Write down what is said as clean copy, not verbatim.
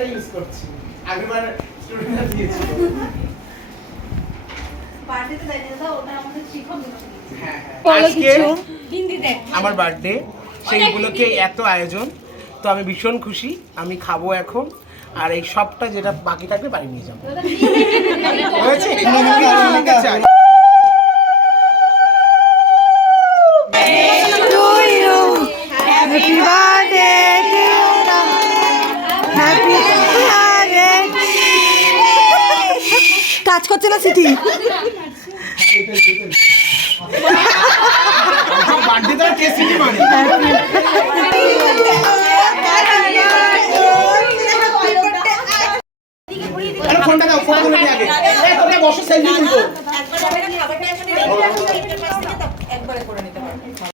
এটা ইউজ করছি, আগেরবার স্টুডেন্টরা দিয়েছিল। বার্থডেতে দেয় না, ওটা আমাদের শিক্ষক দিবস। হ্যাঁ আজকে হিন্দিতে আমার বার্থডে, সেই উপলক্ষে এত আয়োজন, তো আমি ভীষণ খুশি। আমি খাবো এখন, আর এই সবটা যেটা বাকি থাকবে বাড়ি নিয়ে যাবো। হয়েছে? চাই। Happy birthday to you, happy birthday. কাজ করছে না সিটি? বার্থডে তো কে সিটি মানে? আরে ফোনটা দাও, ফোনটা ধরে নিয়ে আগে। এই তোমরা বসে সেলফি তুলবো।